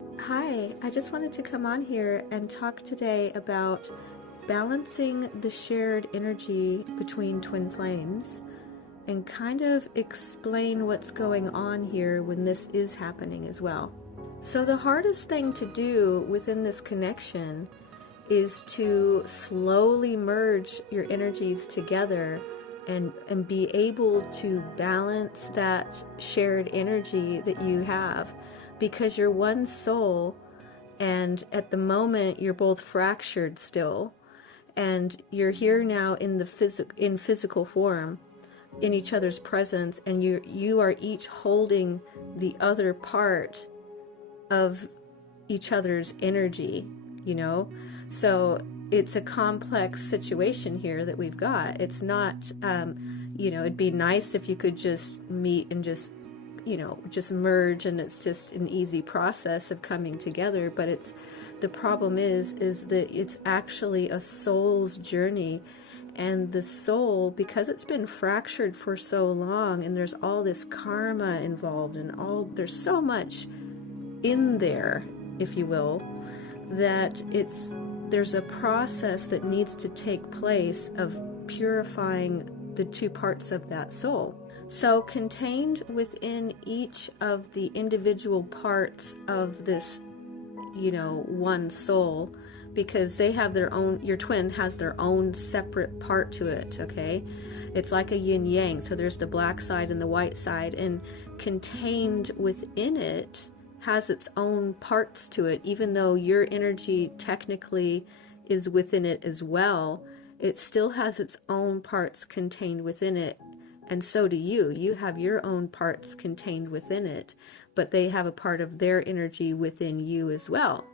Hi, I just wanted to come on here and talk today about balancing the shared energy between twin flames and kind of explain what's going on here when this is happening as well. So, the hardest thing to do within this connection is to slowly merge your energies together and be able to balance that shared energy that you have, because you're one soul, and at the moment you're both fractured still, and you're here now in the physical form in each other's presence, and you are each holding the other part of each other's energy, you know? So it's a complex situation here that we've got. It's not, it'd be nice if you could just meet and just merge, and it's just an easy process of coming together. But the problem is that it's actually a soul's journey. And the soul, because it's been fractured for so long, and there's all this karma involved, and there's so much in there, if you will, that there's a process that needs to take place of purifying the two parts of that soul. So contained within each of the individual parts of this, one soul, because they have their own, your twin has their own separate part to it, okay? It's like a yin yang. So there's the black side and the white side, and contained within it has its own parts to it. Even though your energy technically is within it as well, it still has its own parts contained within it. And so do you. You have your own parts contained within it, but they have a part of their energy within you as well.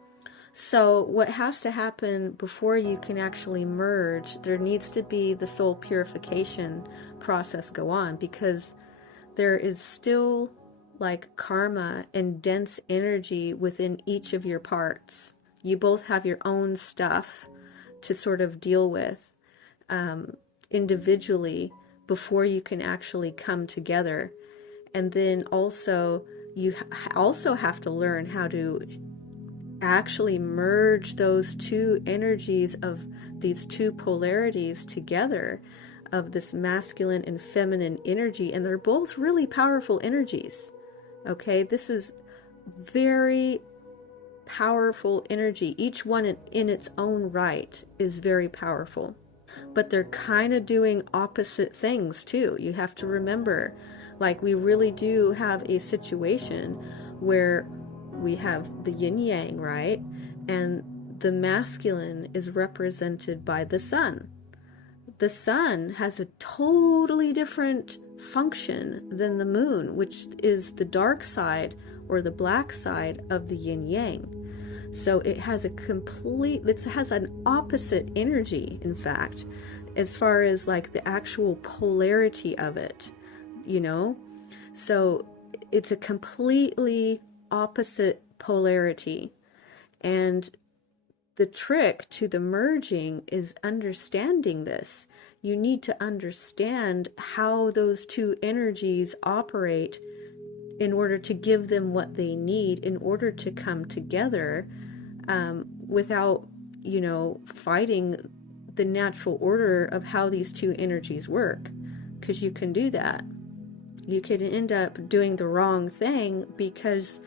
So what has to happen before you can actually merge, there needs to be the soul purification process go on, because there is still like karma and dense energy within each of your parts. You both have your own stuff to sort of deal with individually before you can actually come together. And then also you also have to learn how to actually merge those two energies of these two polarities together, of this masculine and feminine energy. And they're both really powerful energies. Okay, this is very powerful energy. Each one in its own right is very powerful, but they're kind of doing opposite things too. You have to remember, like, we really do have a situation where we have the yin yang, right? And the masculine is represented by the sun. The sun has a totally different function than the moon, which is the dark side or the black side of the yin yang. So it has it has an opposite energy, in fact, as far as like the actual polarity of it, So it's a completely opposite polarity. And the trick to the merging is understanding this. You need to understand how those two energies operate in order to give them what they need in order to come together, without, fighting the natural order of how these two energies work. Because you can do that. You can end up doing the wrong thing because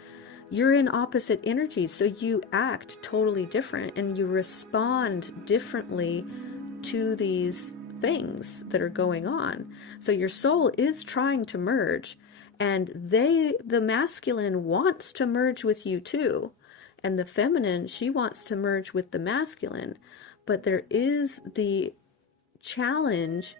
you're in opposite energies, so you act totally different and you respond differently to these things that are going on. So your soul is trying to merge, and the masculine wants to merge with you too, and the feminine, she wants to merge with the masculine. But there is the challenge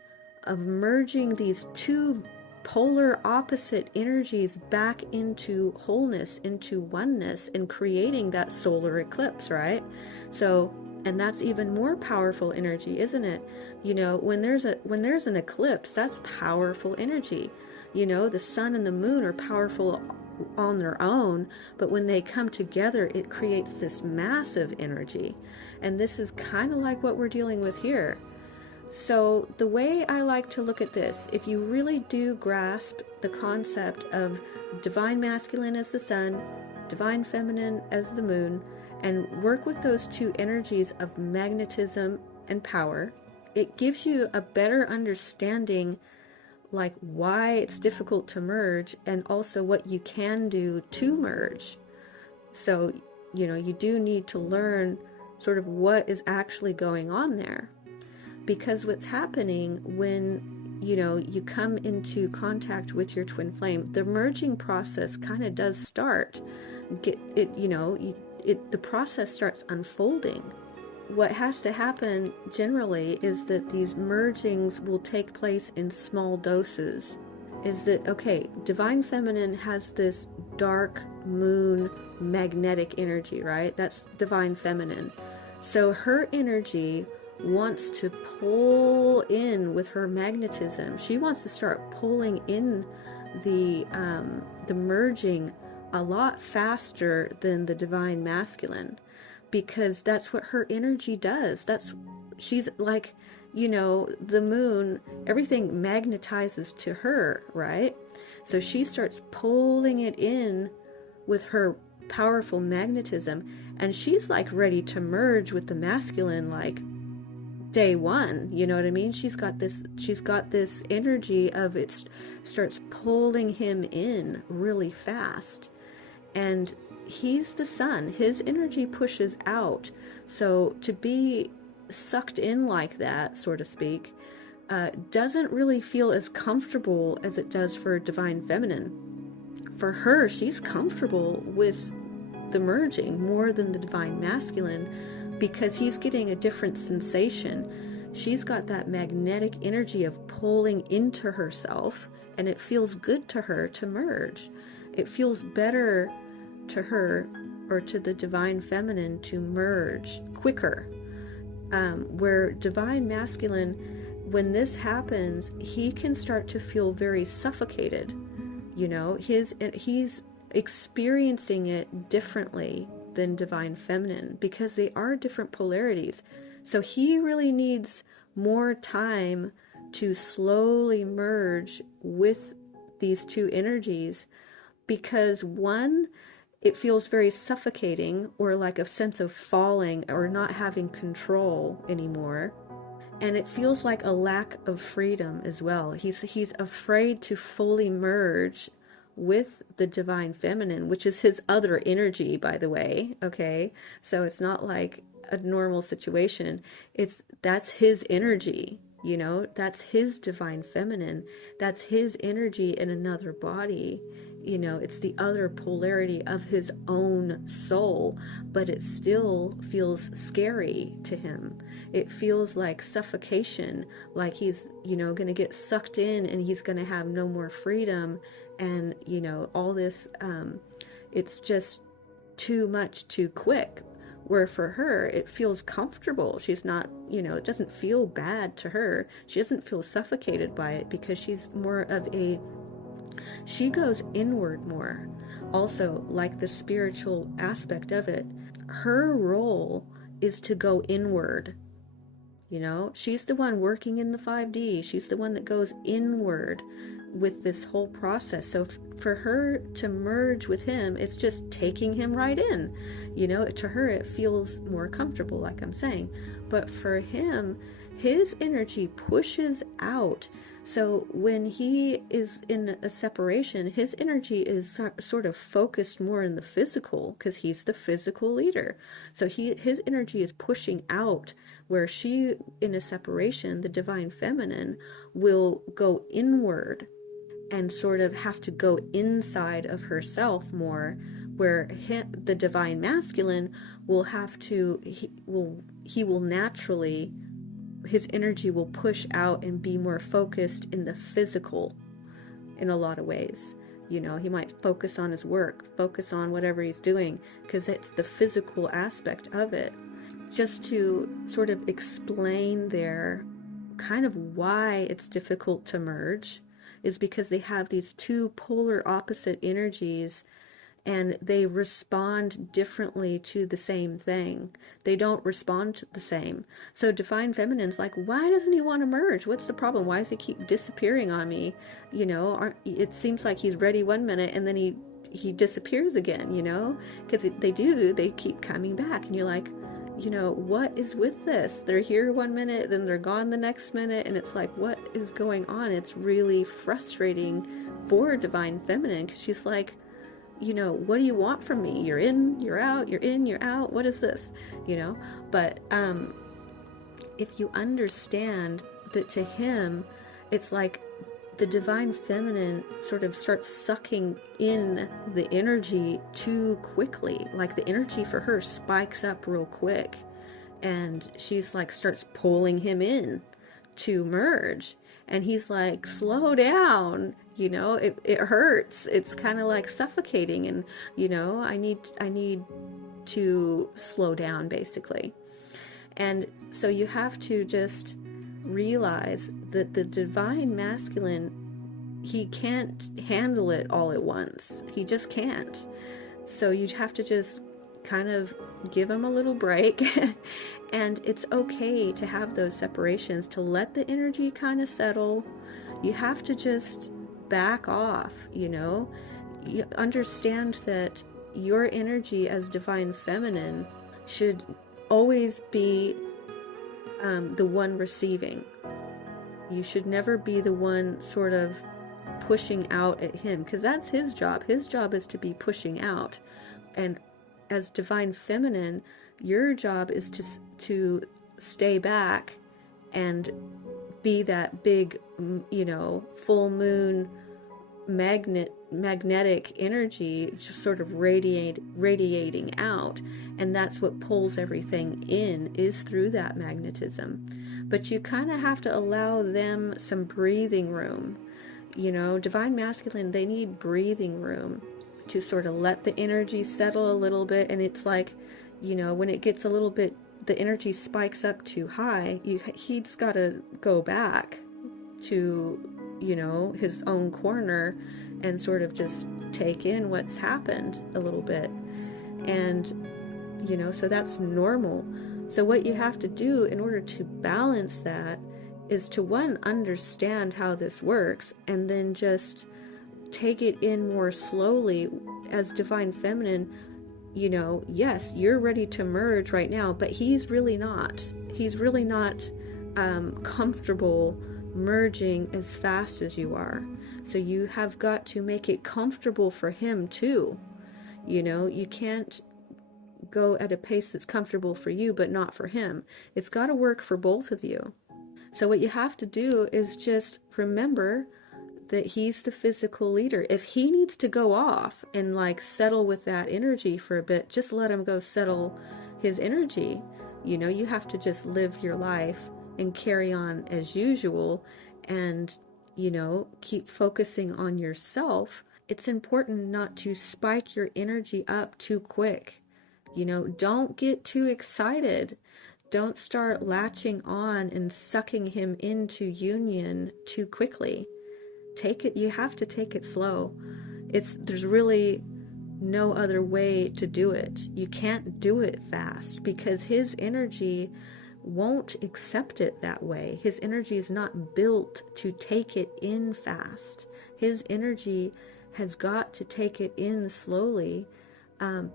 of merging these two polar opposite energies back into wholeness, into oneness, and creating that solar eclipse, right? So, and that's even more powerful energy, isn't it? When there's an eclipse, that's powerful energy. The sun and the moon are powerful on their own, but when they come together, it creates this massive energy. And this is kind of like what we're dealing with here. So the way I like to look at this, if you really do grasp the concept of divine masculine as the sun, divine feminine as the moon, and work with those two energies of magnetism and power. It gives you a better understanding, like why it's difficult to merge, and also what you can do to merge. So, you do need to learn sort of what is actually going on there. Because what's happening when you come into contact with your twin flame, the merging process kind of does start. The process starts unfolding. What has to happen generally is that these mergings will take place in small doses. Is that, okay, divine feminine has this dark moon magnetic energy, right? That's divine feminine. So her energy wants to pull in with her magnetism. She wants to start pulling in the merging a lot faster than the divine masculine, because that's what her energy does. She's like, the moon, everything magnetizes to her, right? So she starts pulling it in with her powerful magnetism, and she's like ready to merge with the masculine like day one. You know what I mean? She's got this energy of it starts pulling him in really fast. And he's the sun. His energy pushes out. So to be sucked in like that, so to speak, doesn't really feel as comfortable as it does for divine feminine. For her, she's comfortable with the merging more than the divine masculine, because he's getting a different sensation. She's got that magnetic energy of pulling into herself, and it feels good to her to merge. It feels better to her, or to the divine feminine, to merge quicker. Where divine masculine, when this happens, he can start to feel very suffocated. He's experiencing it differently than divine feminine, because they are different polarities. So he really needs more time to slowly merge with these two energies, because one, it feels very suffocating, or like a sense of falling or not having control anymore. And it feels like a lack of freedom as well. He's afraid to fully merge with the divine feminine, which is his other energy, by the way. Okay, so it's not like a normal situation. That's his energy. That's his divine feminine. That's his energy in another body. It's the other polarity of his own soul, but it still feels scary to him. It feels like suffocation, like he's, going to get sucked in, and he's going to have no more freedom. And, all this, it's just too much too quick. Where for her, it feels comfortable. She's not, it doesn't feel bad to her. She doesn't feel suffocated by it, because she's more of she goes inward more. Also, like the spiritual aspect of it, her role is to go inward. She's the one working in the 5D. She's the one that goes inward with this whole process. So for her to merge with him, it's just taking him right in. To her, it feels more comfortable, like I'm saying. But for him, his energy pushes out. So when he is in a separation, his energy is sort of focused more in the physical, because he's the physical leader. So his energy is pushing out, where she, in a separation, the divine feminine, will go inward and sort of have to go inside of herself more, where the divine masculine will have to, he will naturally, his energy will push out and be more focused in the physical in a lot of ways. He might focus on his work, focus on whatever he's doing, because it's the physical aspect of it. Just to sort of explain there kind of why it's difficult to merge, is because they have these two polar opposite energies, and they respond differently to the same thing. They don't respond the same. So divine feminine's like, why doesn't he want to merge? What's the problem? Why does he keep disappearing on me? It seems like he's ready one minute, and then he he disappears again, you know, because they keep coming back, and you're like, you know, what is with this? They're here one minute, then they're gone the next minute, and it's like, what is going on? It's really frustrating for Divine Feminine, because she's like, you know, what do you want from me? You're in, you're out, you're in, you're out. What is this? You know, but if you understand that to him, it's like the Divine Feminine sort of starts sucking in the energy too quickly. Like the energy for her spikes up real quick, and she's like starts pulling him in to merge, and he's like, slow down, you know, it hurts, it's kind of like suffocating, and you know, I need to slow down, basically. And so you have to just realize that the Divine Masculine, he can't handle it all at once. He just can't. So you have to just kind of give him a little break. And it's okay to have those separations, to let the energy kind of settle. You have to just back off, you know. You understand that your energy as Divine Feminine should always be the one receiving. You should never be the one sort of pushing out at him, because that's his job. His job is to be pushing out. And as Divine Feminine, your job is to stay back and be that big, you know, full moon magnetic energy, just sort of radiating out. And that's what pulls everything in, is through that magnetism. But you kind of have to allow them some breathing room. You know, Divine Masculine, they need breathing room to sort of let the energy settle a little bit. And it's like, you know, when it gets a little bit, the energy spikes up too high, he's got to go back to, you know, his own corner and sort of just take in what's happened a little bit. And, you know, so that's normal. So what you have to do in order to balance that is to, one, understand how this works, and then just take it in more slowly. As Divine Feminine, you know, yes, you're ready to merge right now, but he's really not. He's really not comfortable merging as fast as you are. So you have got to make it comfortable for him too. You know, you can't go at a pace that's comfortable for you but not for him. It's got to work for both of you. So what you have to do is just remember that he's the physical leader. If he needs to go off and like settle with that energy for a bit, just let him go settle his energy. You know, you have to just live your life and carry on as usual, and, you know, keep focusing on yourself. It's important not to spike your energy up too quick. You know, don't get too excited. Don't start latching on and sucking him into union too quickly. Take it, you have to take it slow. There's really no other way to do it. You can't do it fast, because his energy won't accept it that way. His energy is not built to take it in fast. His energy has got to take it in slowly,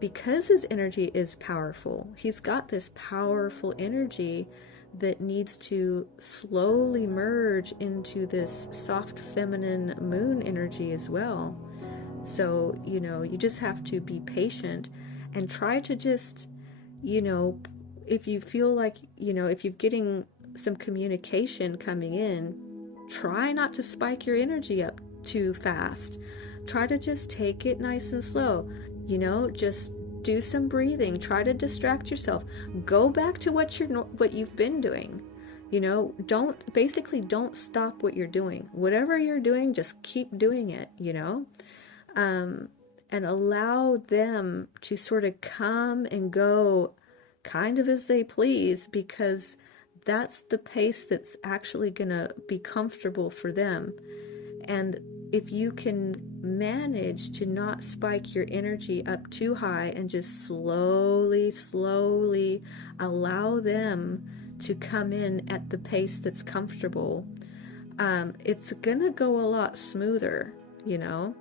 because his energy is powerful. He's got this powerful energy that needs to slowly merge into this soft feminine moon energy as well. So, you know, you just have to be patient and try to just, you know, if you feel like, you know, if you're getting some communication coming in, try not to spike your energy up too fast. Try to just take it nice and slow. You know, just do some breathing. Try to distract yourself. Go back to what you've been doing. You know, don't stop what you're doing. Whatever you're doing, just keep doing it, you know. And allow them to sort of come and go kind of as they please, because that's the pace that's actually going to be comfortable for them. And if you can manage to not spike your energy up too high and just slowly allow them to come in at the pace that's comfortable, it's going to go a lot smoother, you know?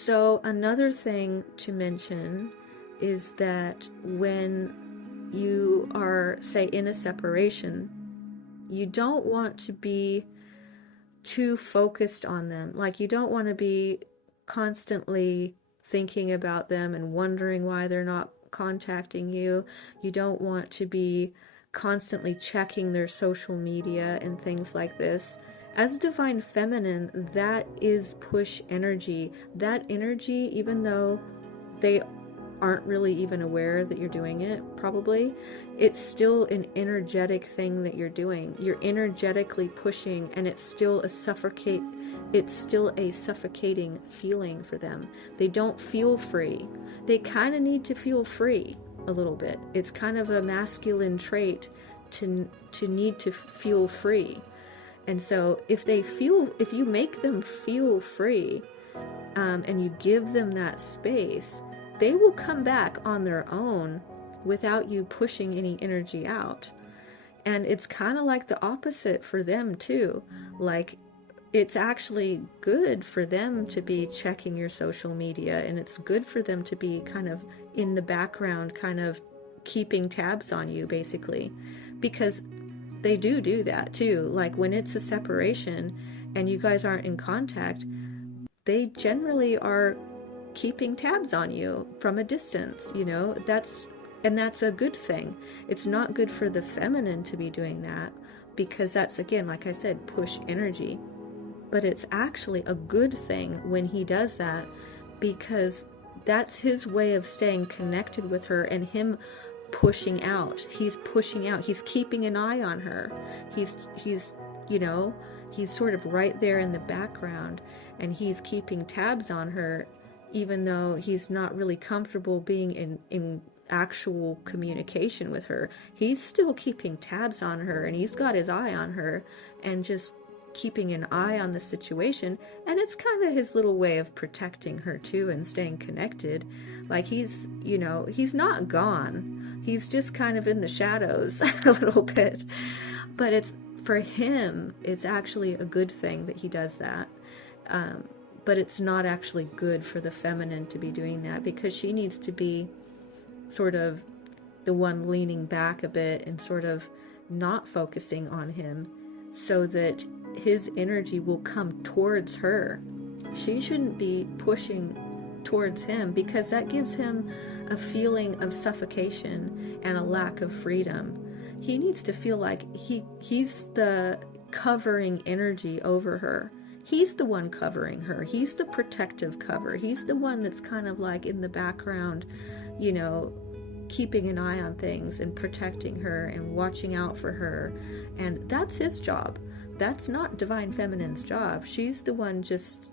So another thing to mention is that when you are, say, in a separation, you don't want to be too focused on them. Like, you don't want to be constantly thinking about them and wondering why they're not contacting you. You don't want to be constantly checking their social media and things like this. As divine feminine, that is push energy. That energy, even though they aren't really even aware that you're doing it, probably, it's still an energetic thing that you're doing. You're energetically pushing, and it's still a suffocating feeling for them. They don't feel free. They kind of need to feel free a little bit. It's kind of a masculine trait to need to feel free. And so if you make them feel free, and you give them that space, they will come back on their own without you pushing any energy out. And it's kind of like the opposite for them too. Like, it's actually good for them to be checking your social media, and it's good for them to be kind of in the background, kind of keeping tabs on you, basically, because they do that too. Like, when it's a separation and you guys aren't in contact, they generally are keeping tabs on you from a distance, that's a good thing. It's not good for the feminine to be doing that, because that's, again, like I said, push energy. But it's actually a good thing when he does that, because that's his way of staying connected with her, and him pushing out. He's pushing out. He's keeping an eye on her. He's sort of right there in the background, and he's keeping tabs on her, even though he's not really comfortable being in actual communication with her. He's still keeping tabs on her, and he's got his eye on her, and just keeping an eye on the situation. And it's kind of his little way of protecting her too, and staying connected. Like, he's not gone. He's just kind of in the shadows a little bit. But for him, it's actually a good thing that he does that. But it's not actually good for the feminine to be doing that, because she needs to be sort of the one leaning back a bit and sort of not focusing on him, so that his energy will come towards her. She shouldn't be pushing towards him, because that gives him a feeling of suffocation and a lack of freedom. He needs to feel like he's the covering energy over her. He's the one covering her. He's the protective cover. He's the one that's kind of like in the background, keeping an eye on things and protecting her and watching out for her. And that's his job. That's not Divine Feminine's job. She's the one just,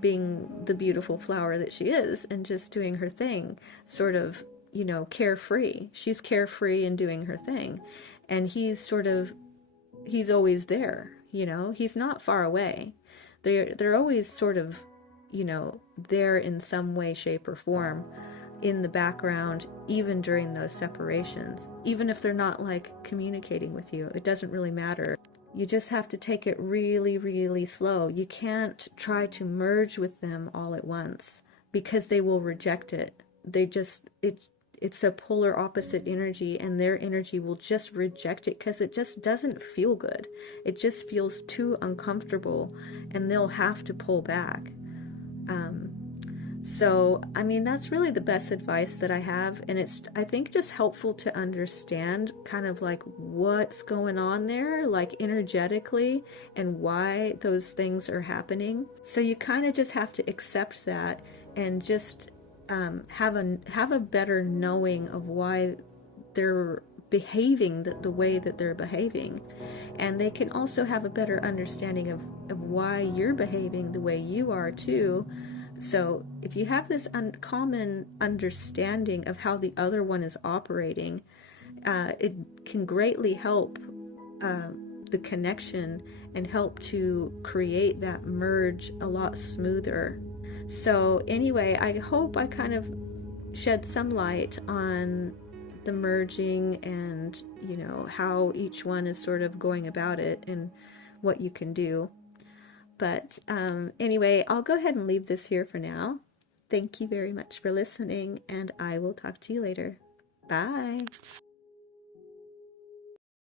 being the beautiful flower that she is, and just doing her thing, sort of, carefree. She's carefree and doing her thing. And he's always there. He's not far away. They're always sort of, there in some way, shape, or form in the background, even during those separations. Even if they're not like communicating with you, it doesn't really matter. You just have to take it really, really slow. You can't try to merge with them all at once, because they will reject it. It's a polar opposite energy, and their energy will just reject it, because it just doesn't feel good. It just feels too uncomfortable, and they'll have to pull back. So, that's really the best advice that I have, and it's, I think, just helpful to understand kind of like what's going on there, like energetically, and why those things are happening. So you kind of just have to accept that, and just have a better knowing of why they're behaving the way that they're behaving. And they can also have a better understanding of why you're behaving the way you are too. So if you have this common understanding of how the other one is operating, it can greatly help the connection, and help to create that merge a lot smoother. So anyway, I hope I kind of shed some light on the merging, and how each one is sort of going about it, and what you can do. But anyway, I'll go ahead and leave this here for now. Thank you very much for listening, and I will talk to you later. Bye.